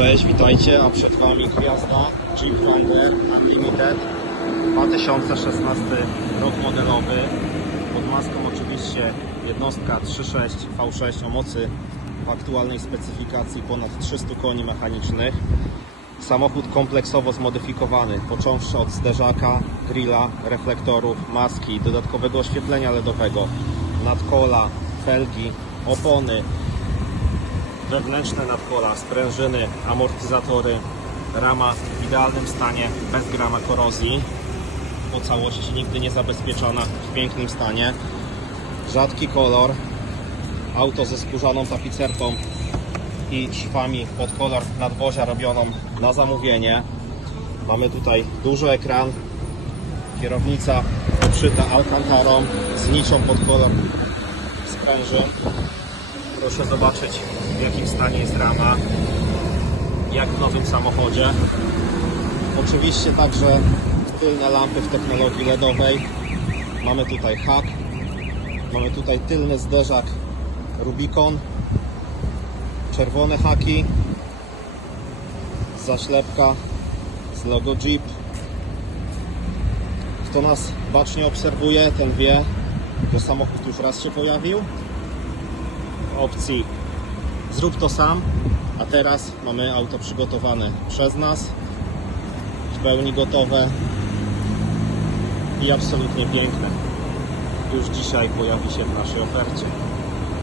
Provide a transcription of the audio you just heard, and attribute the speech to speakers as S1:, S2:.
S1: Cześć, witajcie, a przed Wami gwiazda Jeep Wrangler Unlimited 2016 rok modelowy. Pod maską oczywiście jednostka 3.6 V6 o mocy w aktualnej specyfikacji ponad 300 koni mechanicznych. Samochód kompleksowo zmodyfikowany począwszy od zderzaka, grilla, reflektorów, maski, dodatkowego oświetlenia LEDowego nadkola, felgi, opony wewnętrzne nadkola, sprężyny, amortyzatory, rama w idealnym stanie, bez grama korozji, po całości nigdy nie zabezpieczona, w pięknym stanie, rzadki kolor, auto ze skórzaną tapicerką i szwami pod kolor nadwozia robioną na zamówienie. Mamy tutaj duży ekran, kierownica obszyta alcantarą z niczą pod kolor sprężyn. Proszę zobaczyć w jakim stanie jest rama, jak w nowym samochodzie. Oczywiście także tylne lampy w technologii LEDowej. Mamy tutaj hak, mamy tutaj tylny zderzak Rubicon, czerwone haki, zaślepka z logo Jeep. Kto nas bacznie obserwuje, ten wie, że samochód już raz się pojawił opcji zrób to sam, a teraz mamy auto przygotowane przez nas, w pełni gotowe i absolutnie piękne. Już dzisiaj pojawi się w naszej ofercie.